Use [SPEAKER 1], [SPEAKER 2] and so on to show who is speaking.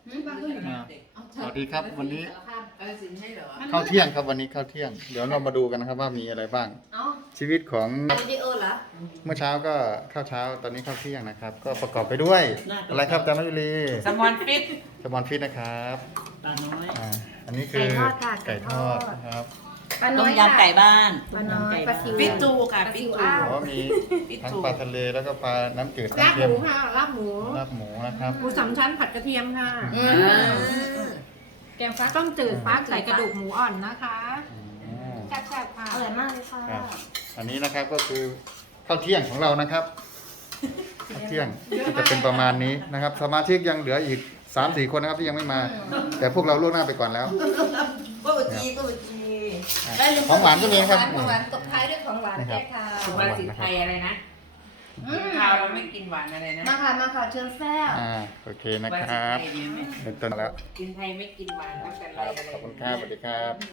[SPEAKER 1] สวัสดีครับวันนี้
[SPEAKER 2] กาฬสินธุ์ให้เหรอ
[SPEAKER 1] ข้าวเที่ยงครับวันนี้ข้าวเที่ยงเดี๋ยวเรามาดูกันนะครับว่ามีอะไรบ้าง ชีวิตของ
[SPEAKER 2] วิดีโอเหรอ
[SPEAKER 1] เมื่อเช้าก็ข้าวเช้าตอนนี้ข้าวเที่ยงนะครับ ก็ประกอบไปด้วยอะไรครับอาจารย์มยุรี
[SPEAKER 2] แซลมอนฟิต
[SPEAKER 1] แซลมอนฟิตนะครับ
[SPEAKER 3] ปลาน้อย
[SPEAKER 1] อันนี้คือ
[SPEAKER 4] ไก่ทอดค่ะ
[SPEAKER 1] ไก่ทอดนะครับ
[SPEAKER 4] ปลาน้
[SPEAKER 3] ต้
[SPEAKER 4] อ
[SPEAKER 3] ม
[SPEAKER 4] ยค่ะ
[SPEAKER 3] ยำไก่บ้าน
[SPEAKER 4] ปลาน้อยปลาซิว
[SPEAKER 2] ฟิตจูค่ะฟิตจู
[SPEAKER 1] อ๋อมีทั้งปลาทะเลแล้วก็ปลาน้ำจืด
[SPEAKER 5] ลาบ
[SPEAKER 1] น้ำ
[SPEAKER 5] ห
[SPEAKER 1] เค็ม
[SPEAKER 5] มูค่ะลาบหมู
[SPEAKER 1] ลาบหมูนะครับ
[SPEAKER 5] หมูสามชั้นผัดกระเทียมค่ะ
[SPEAKER 4] แกงฟัก
[SPEAKER 5] ต้มจืดฟักใส่กระดูกหมูอ่อนนะคะ
[SPEAKER 1] อืม
[SPEAKER 5] แซ่บๆค่ะ
[SPEAKER 4] อร่อยมากเลยค่ะ
[SPEAKER 1] ครับอันนี้นะครับก็คือข้าวเที่ยงของเรานะครับข้าวเที่ยงก็จะเป็นประมาณนี้นะครับสมาชิกยังเหลืออีก 3-4 คนนะครับที่ยังไม่มา แต่พวกเราล่วงหน้าไปก่อนแล้ว
[SPEAKER 2] ก็อุจีก็อุจี
[SPEAKER 1] ของหวานก็มีนะครับ
[SPEAKER 4] ของหวานตบท้ายด้วยของหวานแก้ค่ะ
[SPEAKER 2] สุภาษิตไทยอะไรนะข้าวเราไม่กินหวานอะไรนะ
[SPEAKER 4] มาค่ะเชิญแซ่บ
[SPEAKER 1] โอเคนะครับ
[SPEAKER 2] สุภาษิตไทยดีไหม
[SPEAKER 1] เป็นต้นแล้ว
[SPEAKER 2] กินไทยไม่กินหวานตั้งแต่ไรอะไร
[SPEAKER 1] ขอบคุณครับสวัสดีครับ